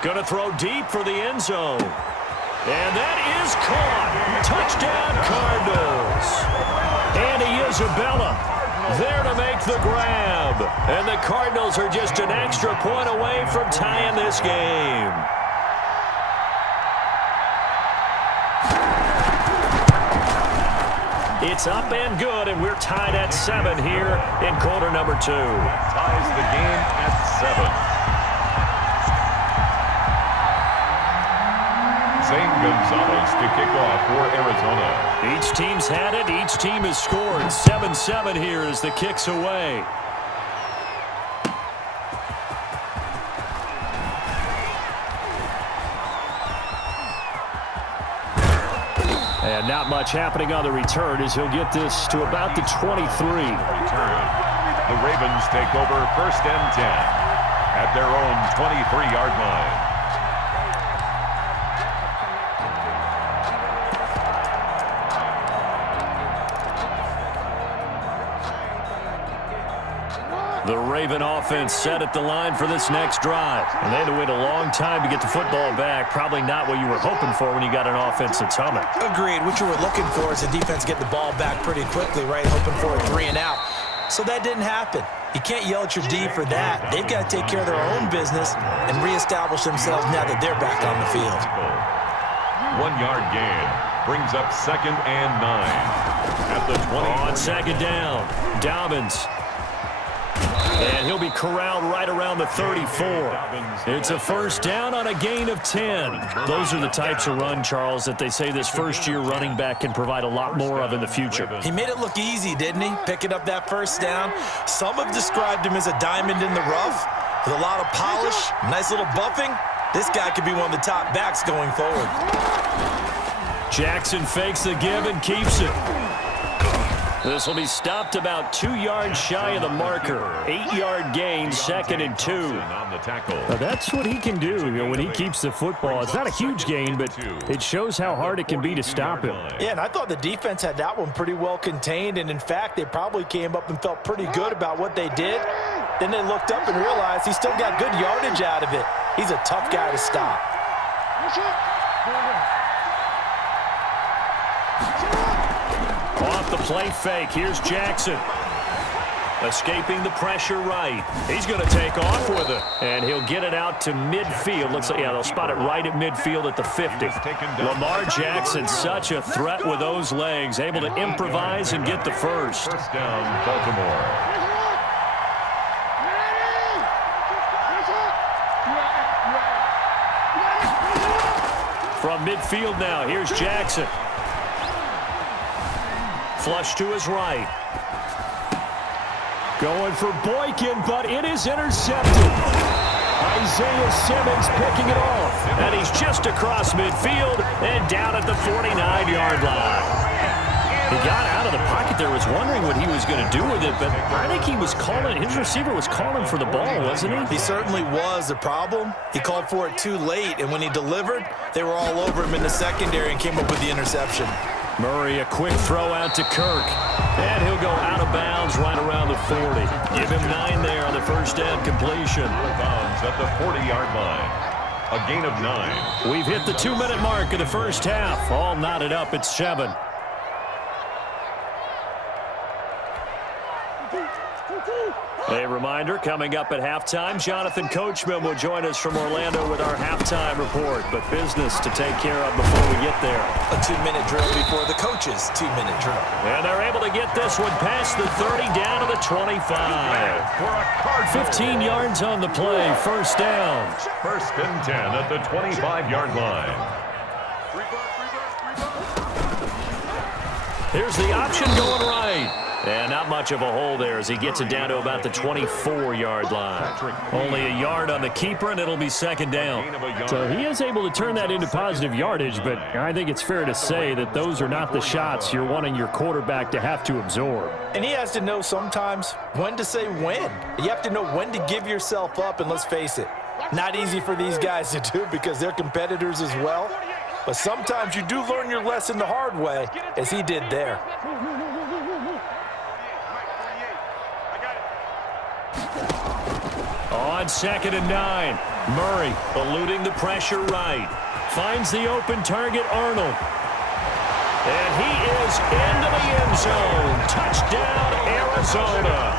Going to throw deep for the end zone. And that is caught. Touchdown, Cardinals. And Isabella there to make the grab. And the Cardinals are just an extra point away from tying this game. It's up and good, and we're tied at 7 here in quarter number 2. Ties the game at 7. Zane Gonzalez to kick off for Arizona. Each team's had it. Each team has scored. 7-7 here as the kick's away. And not much happening on the return as he'll get this to about the 23. Return. The Ravens take over 1st and 10 at their own 23-yard line. The Raven offense set at the line for this next drive. And they had to wait a long time to get the football back. Probably not what you were hoping for when you got an offense that's humming. Agreed. What you were looking for is the defense get the ball back pretty quickly, right? Hoping for a 3 and out. So that didn't happen. You can't yell at your D for that. They've got to take care of their own business and reestablish themselves now that they're back on the field. 1-yard gain brings up 2nd and 9 at the 20. On 2nd down, Dobbins. And he'll be corralled right around the 34. It's a 1st down on a gain of 10. Those are the types of run, Charles, that they say this first-year running back can provide a lot more of in the future. He made it look easy, didn't he? Picking up that 1st down. Some have described him as a diamond in the rough with a lot of polish, nice little buffing. This guy could be one of the top backs going forward. Jackson fakes the give and keeps it. This will be stopped about 2 yards shy of the marker. 8-yard gain, 2nd and 2. On the tackle. That's what he can do when he keeps the football. It's not a huge gain, but it shows how hard it can be to stop him. Yeah, and I thought the defense had that one pretty well contained, and in fact, they probably came up and felt pretty good about what they did. Then they looked up and realized he still got good yardage out of it. He's a tough guy to stop. Off the play fake, here's Jackson. Escaping the pressure right. He's going to take off with it. And he'll get it out to midfield. Looks like, yeah, they'll spot it right at midfield at the 50. Lamar Jackson, such a threat with those legs. Able to improvise and get the first. 1st down, Baltimore. From midfield now, here's Jackson. Flush to his right. Going for Boykin, but it is intercepted. Isaiah Simmons picking it off. And he's just across midfield and down at the 49-yard line. He got out of the pocket there, was wondering what he was going to do with it, but I think he was calling, his receiver was calling for the ball, wasn't he? He certainly was. The problem, he called for it too late, and when he delivered, they were all over him in the secondary and came up with the interception. Murray, a quick throw out to Kirk. And he'll go out of bounds right around the 40. Give him 9 there on the 1st down completion. Out of bounds at the 40-yard line. A gain of 9. We've hit the 2-minute mark of the first half. All knotted up at 7. A reminder, coming up at halftime, Jonathan Coachman will join us from Orlando with our halftime report. But business to take care of before we get there. A 2-minute drill before the coach's 2-minute drill. And they're able to get this one past the 30 down to the 25. 15 yards on the play, 1st down. 1st and 10 at the 25-yard line. Here's the option going right. And not much of a hole there as he gets it down to about the 24-yard line. Only a yard on the keeper, and it'll be 2nd down. So he is able to turn that into positive yardage, but I think it's fair to say that those are not the shots you're wanting your quarterback to have to absorb. And he has to know sometimes when to say when. You have to know when to give yourself up, and let's face it, not easy for these guys to do because they're competitors as well. But sometimes you do learn your lesson the hard way, as he did there. On on 2nd and 9. Murray eluding the pressure right. Finds the open target, Arnold. And he is into the end zone. Touchdown, Arizona.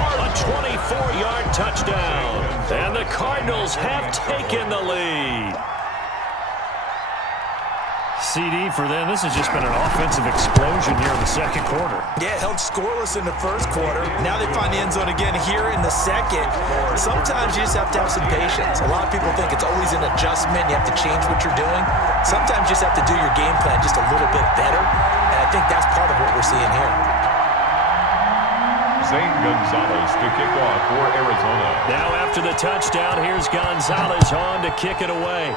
A 24-yard touchdown. And the Cardinals have taken the lead. CD for them. This has just been an offensive explosion here in the second quarter. Yeah, held scoreless in the first quarter. Now they find the end zone again here in the second. Sometimes you just have to have some patience. A lot of people think it's always an adjustment. You have to change what you're doing. Sometimes you just have to do your game plan just a little bit better. And I think that's part of what we're seeing here. Zane Gonzalez to kick off for Arizona. Now after the touchdown, here's Gonzalez on to kick it away.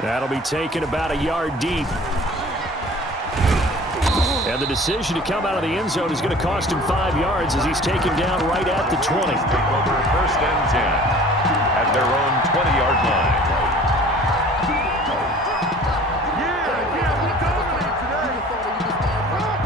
That'll be taken about a yard deep. And the decision to come out of the end zone is going to cost him 5 yards as he's taken down right at the 20. Take over 1st and 10 at their own 20-yard line.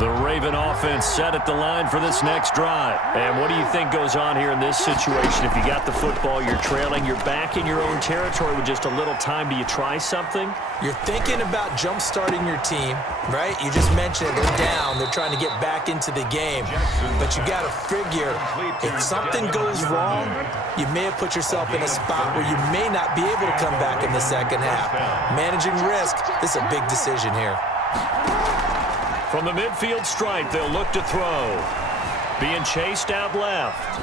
The Raven offense set at the line for this next drive. And what do you think goes on here in this situation? If you got the football, you're trailing, you're back in your own territory with just a little time. Do you try something? You're thinking about jump-starting your team, right? You just mentioned they're down. They're trying to get back into the game. But you got to figure, if something goes wrong, you may have put yourself in a spot where you may not be able to come back in the second half. Managing risk, this is a big decision here. From the midfield stripe, they'll look to throw. Being chased out left.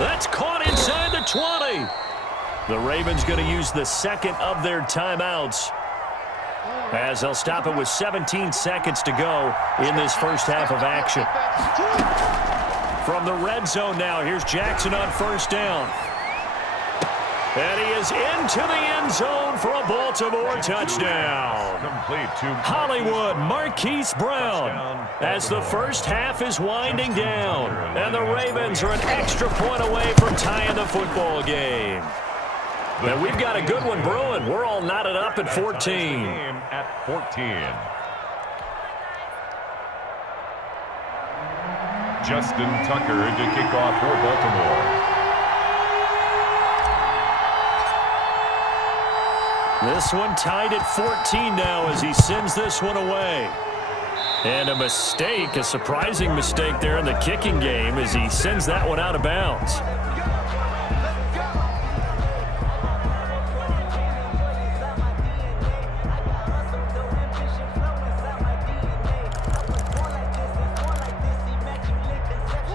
That's caught inside the 20. The Ravens going to use the second of their timeouts as they'll stop it with 17 seconds to go in this first half of action. From the red zone now, here's Jackson on 1st down. And he is into the end zone for a Baltimore touchdown. Complete to Hollywood Marquise Brown as the first half is winding down. And the Ravens are an extra point away from tying the football game. And we've got a good one brewing. We're all knotted up at 14. At 14. Justin Tucker to kick off for Baltimore. This one tied at 14 now as he sends this one away. And a mistake, a surprising mistake there in the kicking game as he sends that one out of bounds.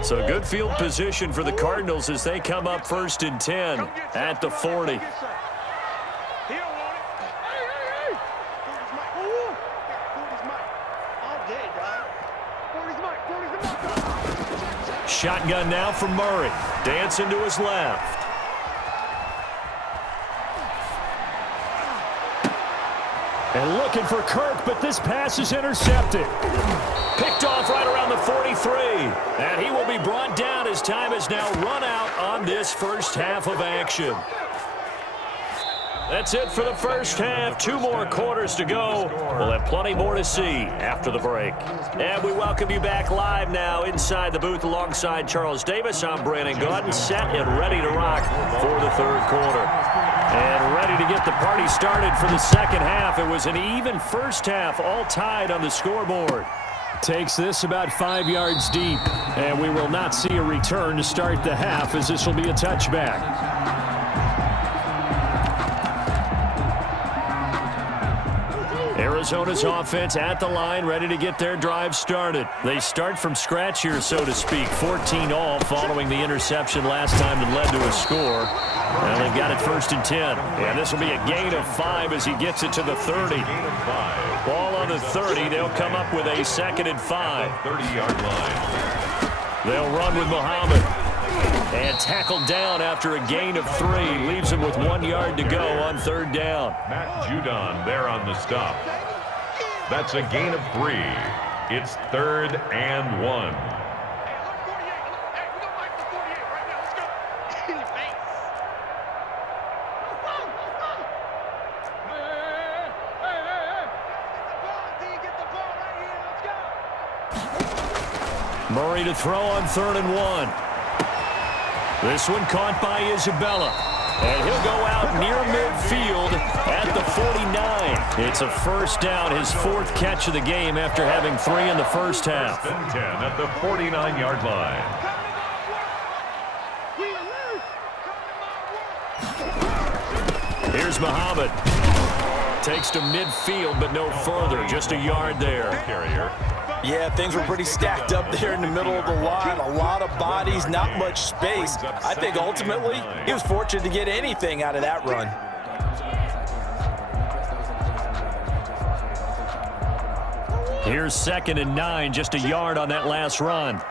So good field position for the Cardinals as they come up 1st and 10 at the 40. Shotgun now from Murray. Dancing to his left. And looking for Kirk, but this pass is intercepted. Picked off right around the 43. And he will be brought down as time has now run out on this first half of action. That's it for the first half. 2 more quarters to go. We'll have plenty more to see after the break. And we welcome you back live now inside the booth alongside Charles Davis. I'm Brandon Gaudin, set and ready to rock for the 3rd quarter. And ready to get the party started for the second half. It was an even first half, all tied on the scoreboard. Takes this about 5 yards deep. And we will not see a return to start the half as this will be a touchback. Arizona's offense at the line, ready to get their drive started. They start from scratch here, so to speak. 14 all following the interception last time that led to a score. And they've got it 1st and 10. And this will be a gain of 5 as he gets it to the 30. Ball on the 30. They'll come up with a 2nd and 5. 30-yard line. They'll run with Muhammad. And tackled down after a gain of 3. Leaves him with 1 yard to go on 3rd down. Matt Judon there on the stop. That's a gain of 3. It's 3rd and 1. Murray to throw on 3rd and 1. This one caught by Isabella. And he'll go out near midfield at the 49. It's a first down, his 4th catch of the game after having 3 in the first half. 10 at the 49-yard line. Here's Muhammad. Takes to midfield, but no further. Just a yard there. Carrier. Yeah, things were pretty stacked up there in the middle of the line. A lot of bodies, not much space. I think ultimately he was fortunate to get anything out of that run. Here's 2nd and 9, just a yard on that last run.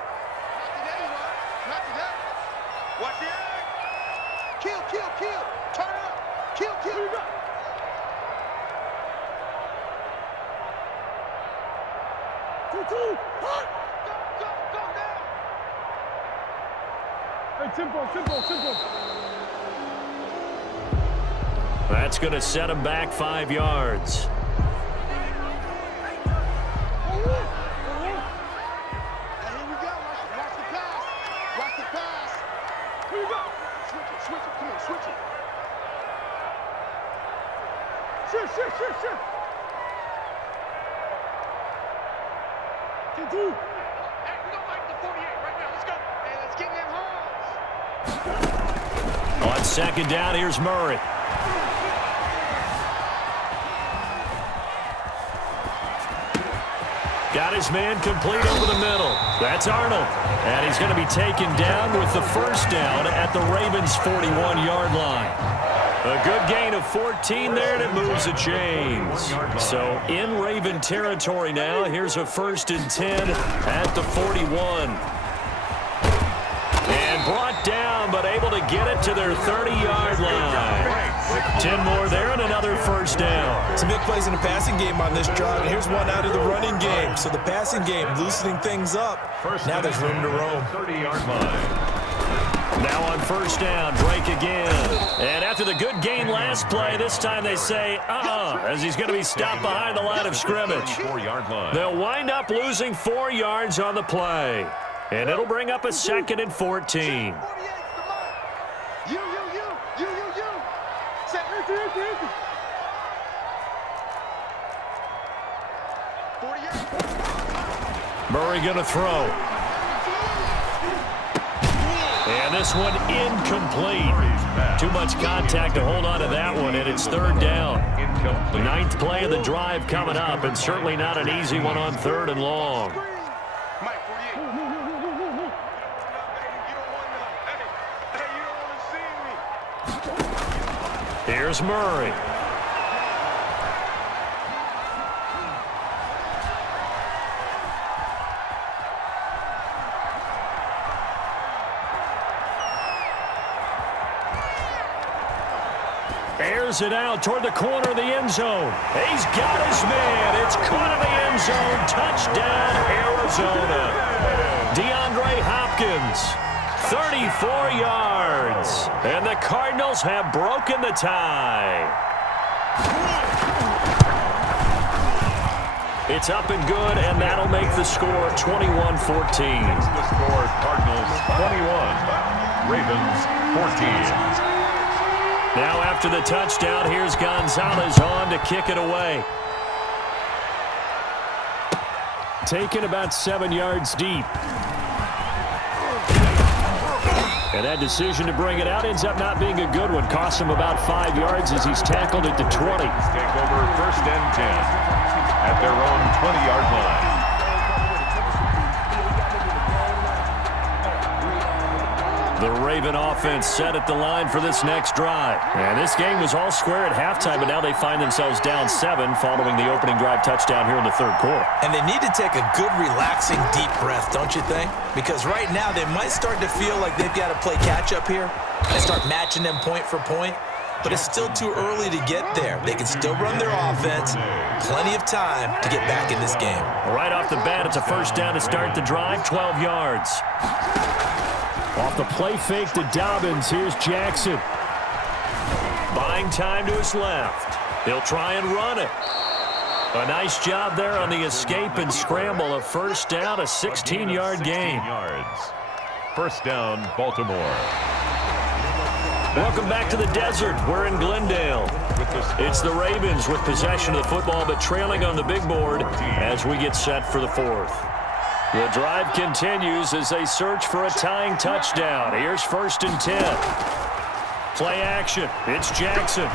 That's going to set him back 5 yards. On 2nd down, here's Murray. Got his man complete over the middle. That's Arnold. And he's going to be taken down with the first down at the Ravens' 41-yard line. A good gain of 14 there, and it moves the chains. So in Raven territory now, here's a 1st and 10 at the 41. And brought down, but able to get it to their 30-yard line. 10 more there and another first down. Some big plays in the passing game on this drive, and here's one out of the running game. So the passing game loosening things up. Now there's room to roam. 30-yard line. Now on first down, Drake again. And after the good gain last play, this time they say, as he's going to be stopped behind the line of scrimmage. 4-yard line. They'll wind up losing 4 yards on the play. And it'll bring up a 2nd and 14. Murray going to throw. And this one incomplete. Too much contact to hold on to that one, and it's 3rd down. The 9th play of the drive coming up, and certainly not an easy one on 3rd and long. Here's Murray. Airs it out toward the corner of the end zone. He's got his man. It's caught in the end zone. Touchdown, Arizona. DeAndre Hopkins, 34 yards. And the Cardinals have broken the tie. It's up and good, and that'll make the score 21-14. The score, Cardinals 21, Ravens 14. Now after the touchdown, here's Gonzalez on to kick it away. Taken about 7 yards deep. And that decision to bring it out ends up not being a good one. Cost him about 5 yards as he's tackled at the 20. Take over 1st and 10 at their own 20-yard line. The Raven offense set at the line for this next drive. And this game was all square at halftime, but now they find themselves down 7 following the opening drive touchdown here in the 3rd quarter. And they need to take a good, relaxing, deep breath, don't you think? Because right now they might start to feel like they've got to play catch-up here and start matching them point for point. But it's still too early to get there. They can still run their offense. Plenty of time to get back in this game. Right off the bat, it's a first down to start the drive, 12 yards. Off the play fake to Dobbins, here's Jackson. Buying time to his left. They'll try and run it. A nice job there on the escape and scramble. A first down, a 16-yard gain. First down, Baltimore. Welcome back to the desert. We're in Glendale. It's the Ravens with possession of the football, but trailing on the big board as we get set for the fourth. The drive continues as they search for a tying touchdown. Here's 1st and 10. Play action. It's Jackson.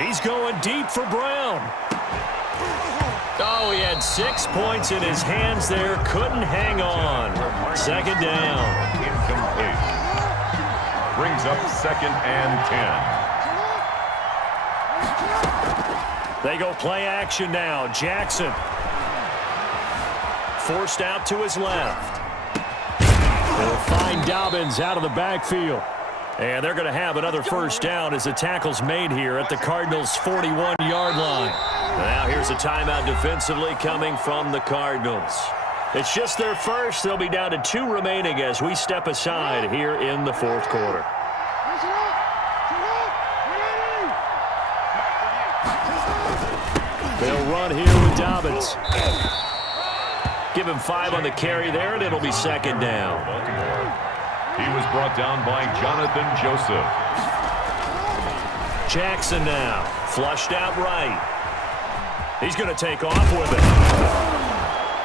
He's going deep for Brown. Oh, he had 6 points in his hands there. Couldn't hang on. 2nd down. Incomplete. Brings up 2nd and 10. They go play action now. Jackson. Forced out to his left. They'll find Dobbins out of the backfield. And they're going to have another first down as the tackle's made here at the Cardinals' 41-yard line. Now here's a timeout defensively coming from the Cardinals. It's just their first. They'll be down to 2 remaining as we step aside here in the fourth quarter. They'll run here with Dobbins. Give him 5 on the carry there, and it'll be 2nd down. He was brought down by Jonathan Joseph. Jackson now, flushed out right. He's going to take off with it.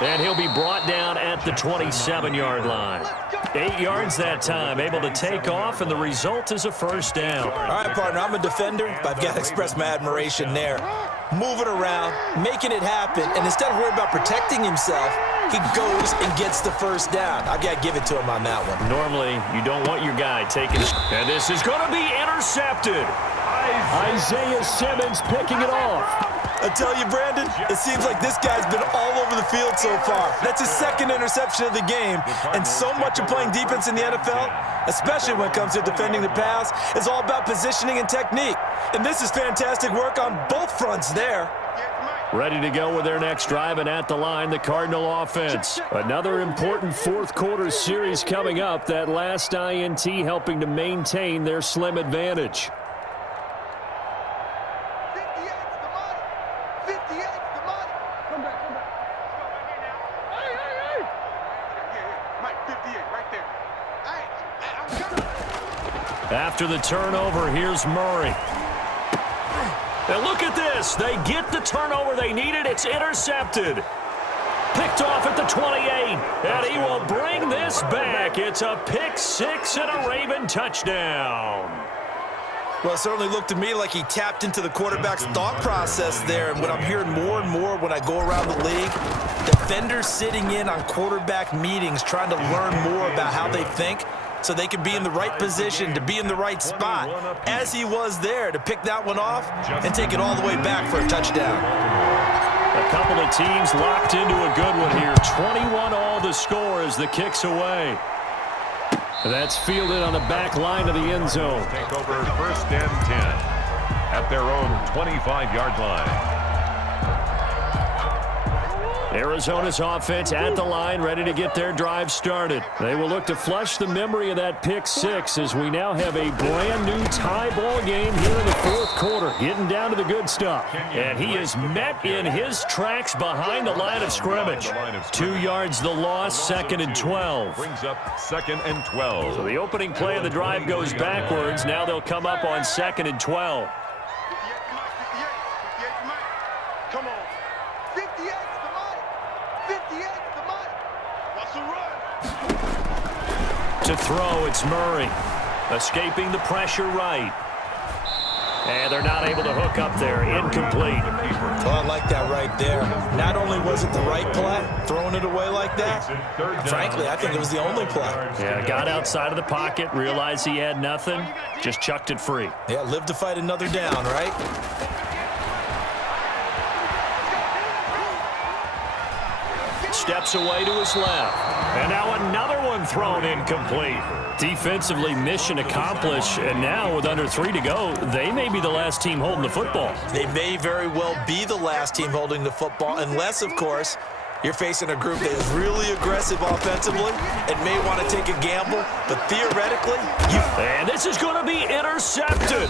And he'll be brought down at the 27-yard line. 8 yards that time, able to take off, and the result is a first down. All right, partner, I'm a defender, but I've got to express my admiration there. Moving around, making it happen, and instead of worrying about protecting himself, he goes and gets the first down. I've got to give it to him on that one. Normally, you don't want your guy taking... And this is going to be intercepted. Isaiah Simmons picking it off. I tell you, Brandon, it seems like this guy's been all over the field so far. That's his 2nd interception of the game, and so much of playing defense in the NFL, especially when it comes to defending the pass, is all about positioning and technique. And this is fantastic work on both fronts there. Ready to go with their next drive, and at the line, the Cardinal offense. Another important fourth quarter series coming up. That last INT helping to maintain their slim advantage. After the turnover, here's Murray. And look at this. They get the turnover they needed. It's intercepted. Picked off at the 28. And he will bring this back. It's a pick 6 and a Raven touchdown. Well, it certainly looked to me like he tapped into the quarterback's thought process there. And what I'm hearing more and more when I go around the league, defenders sitting in on quarterback meetings trying to learn more about how they think, so they can be in the right position, to be in the right spot, as he was there, to pick that one off and take it all the way back for a touchdown. A couple of teams locked into a good one here. 21 all the score as the kick's away. That's fielded on the back line of the end zone. Take over 1st and 10 at their own 25-yard line. Arizona's offense at the line, ready to get their drive started. They will look to flush the memory of that pick 6 as we now have a brand-new tie ball game here in the fourth quarter, getting down to the good stuff. And he is met in his tracks behind the line of scrimmage. 2 yards the loss, 2nd and 12. Brings up 2nd and 12. So the opening play of the drive goes backwards. Now they'll come up on 2nd and 12. Come on. 58's the money. 58's the money. What's the run? To throw, it's Murray. Escaping the pressure right. And they're not able to hook up there. Incomplete. Oh, I like that right there. Not only was it the right play, throwing it away like that, frankly, I think it was the only play. Yeah, got outside of the pocket, realized he had nothing, just chucked it free. Yeah, live to fight another down, right? Steps away to his left. And now another one thrown incomplete. Defensively, mission accomplished. And now with under 3 to go, they may be the last team holding the football. They may very well be the last team holding the football, unless, of course, you're facing a group that is really aggressive offensively and may want to take a gamble. But theoretically, And this is going to be intercepted.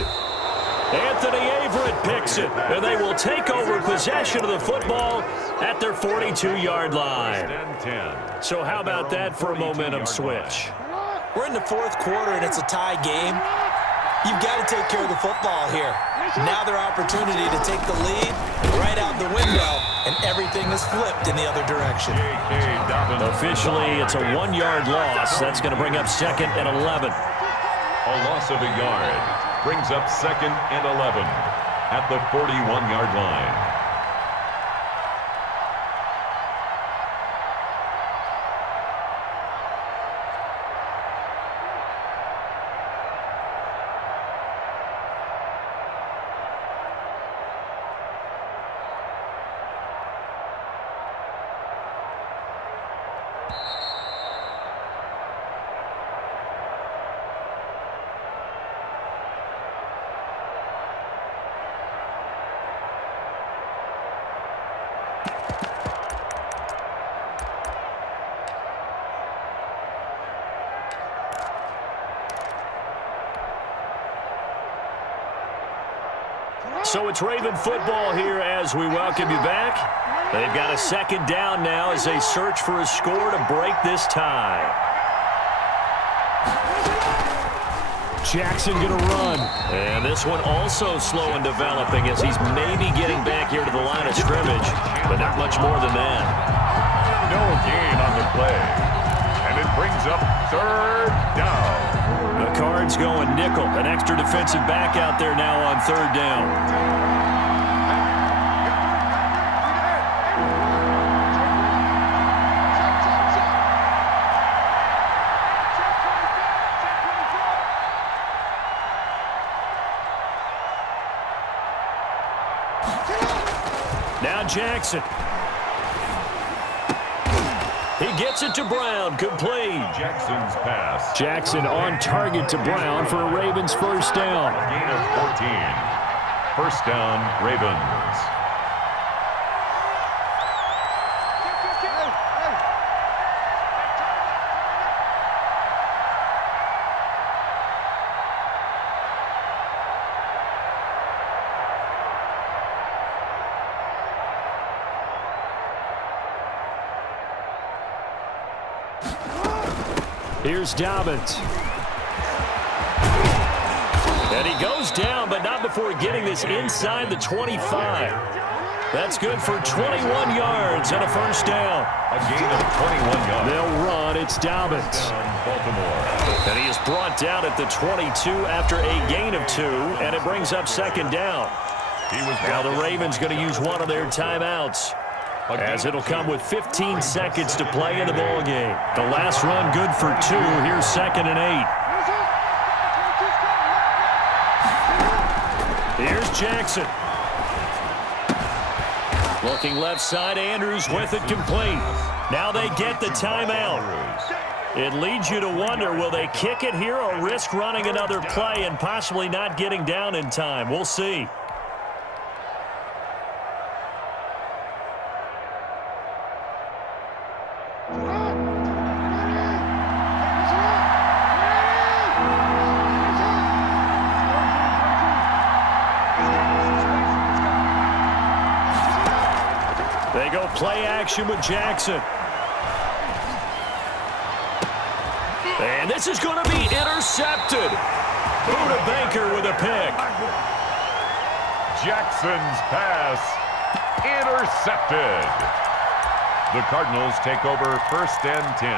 Anthony Averett picks it, and they will take over possession of the football at their 42-yard line. So how about that for a momentum switch? We're in the fourth quarter, and it's a tie game. You've got to take care of the football here. Now their opportunity to take the lead right out the window, and everything is flipped in the other direction. Officially, it's a 1-yard loss. That's going to bring up 2nd and 11. A loss of a yard brings up 2nd and 11 at the 41-yard line. So it's Raven football here as we welcome you back. They've got a 2nd down now as they search for a score to break this tie. Jackson going to run. And this one also slow in developing as he's maybe getting back here to the line of scrimmage, but not much more than that. No gain on the play. And it brings up 3rd down. The Cards going nickel. An extra defensive back out there now on 3rd down. Now Jackson. He gets it to Brown. Complete. Jackson's pass. Jackson on target to Brown for a Ravens 1st down. A gain of 14. 1st down, Ravens. Here's Dobbins. And he goes down, but not before getting this inside the 25. That's good for 21 yards and a 1st down. A gain of 21 yards. They'll run. It's Dobbins. Baltimore. And he is brought down at the 22 after a gain of 2, and it brings up 2nd down. Now the Ravens going to use one of their timeouts, as it'll come with 15 seconds to play in the ball game. The last run good for 2. Here's 2nd and 8. Here's Jackson. Looking left side, Andrews with it complete. Now they get the timeout. It leads you to wonder, will they kick it here or risk running another play and possibly not getting down in time? We'll see. They go play action with Jackson. And this is going to be intercepted. Buda Baker with a pick. Jackson's pass intercepted. The Cardinals take over 1st and 10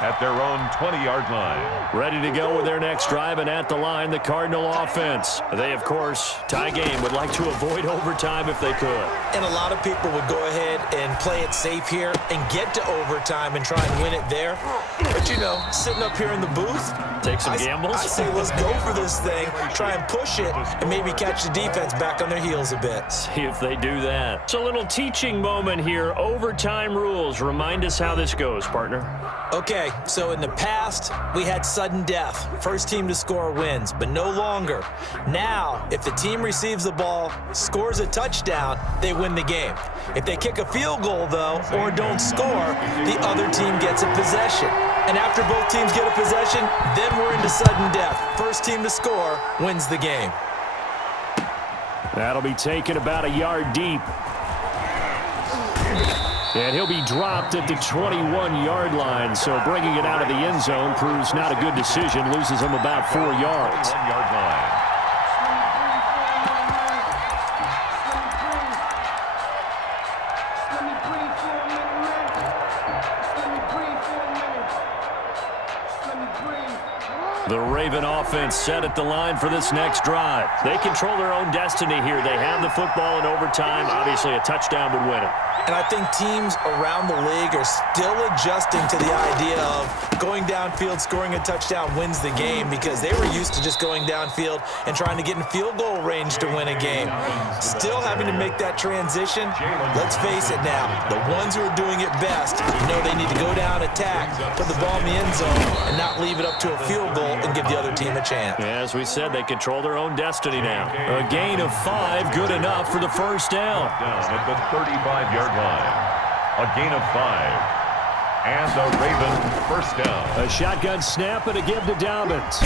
at their own 20-yard line. Ready to go with their next drive, and at the line, the Cardinal offense. They, of course, tie game, would like to avoid overtime if they could. And a lot of people would go ahead and play it safe here and get to overtime and try and win it there. But, you know, sitting up here in the booth, take some gambles. I say let's go for this thing, try and push it, and maybe catch the defense back on their heels a bit. See if they do that. It's a little teaching moment here. Overtime rules. Remind us how this goes, partner. Okay, so in the past, we had sudden death. First team to score wins, but no longer. Now, if the team receives the ball, scores a touchdown, they win the game. If they kick a field goal, though, or don't score, the other team gets a possession. And after both teams get a possession, then we're into sudden death. First team to score wins the game. That'll be taken about a yard deep. And he'll be dropped at the 21-yard line. So bringing it out of the end zone proves not a good decision. Loses him about 4 yards. 1-yard line. The Raven offense set at the line for this next drive. They control their own destiny here. They have the football in overtime. Obviously, a touchdown would win it. And I think teams around the league are still adjusting to the idea of going downfield, scoring a touchdown wins the game, because they were used to just going downfield and trying to get in field goal range to win a game. Still having to make that transition. Let's face it now, the ones who are doing it best know they need to go down, attack, put the ball in the end zone, and not leave it up to a field goal and give the other team a chance. As we said, they control their own destiny now. A gain of 5, good enough for the first down. Down at the 35-yard line. A gain of 5. And the Ravens first down. A shotgun snap and a give to Dobbins.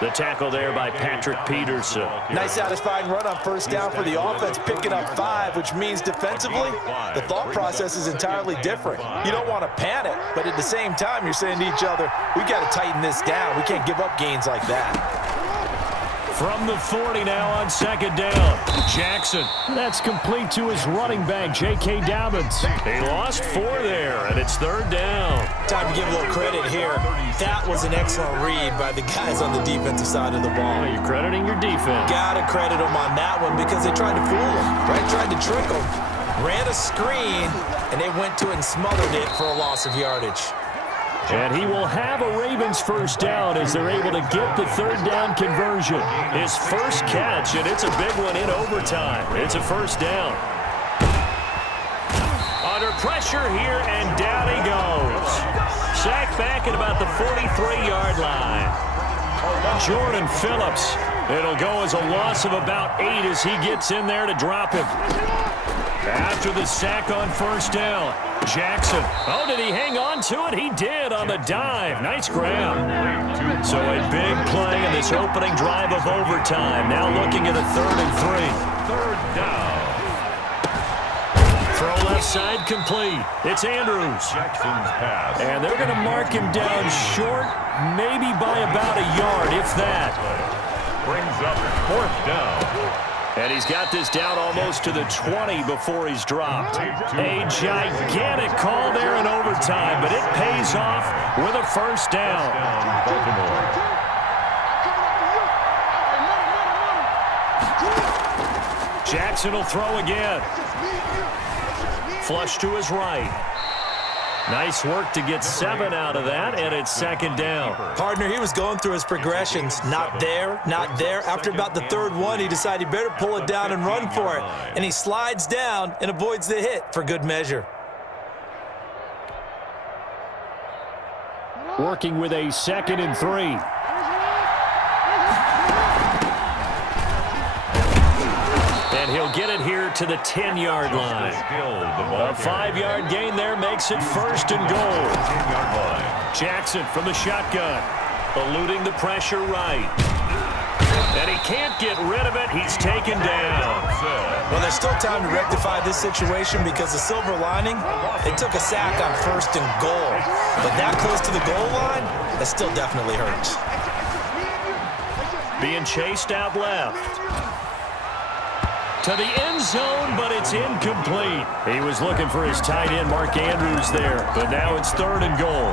The tackle there by Patrick Peterson. Nice satisfying run on first down for the offense, picking up 5, which means defensively, the thought process is entirely different. You don't want to panic, but at the same time, you're saying to each other, we got to tighten this down. We can't give up gains like that. From the 40 now on second down. Jackson. That's complete to his running back, J.K. Dobbins. They lost 4 there, and it's third down. Time to give a little credit here. That was an excellent read by the guys on the defensive side of the ball. You're crediting your defense. Got to credit them on that one because they tried to fool them, right? Tried to trick them. Ran a screen, and they went to it and smothered it for a loss of yardage. And he will have a Ravens first down as they're able to get the third down conversion. His first catch, and it's a big one in overtime. It's a first down. Under pressure here, and down he goes. Sacked back at about the 43-yard line. Jordan Phillips. It'll go as a loss of about 8 as he gets in there to drop him. After the sack on first down, Jackson. Oh, did he hang on to it? He did on the dive. Nice grab. So a big play in this opening drive of overtime. Now looking at a 3rd and 3. Third down. Throw left side complete. It's Andrews. Jackson's pass. And they're going to mark him down short, maybe by about a yard, if that. Brings up 4th down. And he's got this down almost to the 20 before he's dropped. A gigantic call there in overtime, but it pays off with a first down. Baltimore. Jackson will throw again. Flush to his right. Nice work to get 7 out of that, and it's second down. Partner, he was going through his progressions. Not there, not there. After about the 3rd one, he decided he better pull it down and run for it. And he slides down and avoids the hit for good measure. Working with a 2nd and 3. And he'll get it here to the 10-yard line. A 5-yard gain there makes it 1st and goal. Jackson from the shotgun, eluding the pressure right. And he can't get rid of it. He's taken down. Well, there's still time to rectify this situation because the silver lining, they took a sack on 1st and goal. But that close to the goal line, that still definitely hurts. Being chased out left. To the end zone, but it's incomplete. He was looking for his tight end, Mark Andrews, there. But now it's 3rd and goal.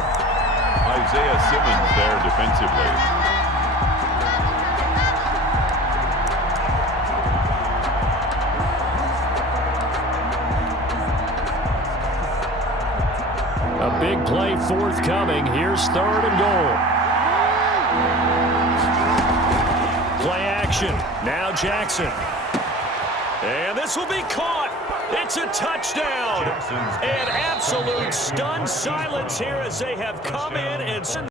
Isaiah Simmons there defensively. A big play forthcoming. Here's 3rd and goal. Play action. Now Jackson. And this will be caught. It's a touchdown. An absolute stunned silence here as they have come in and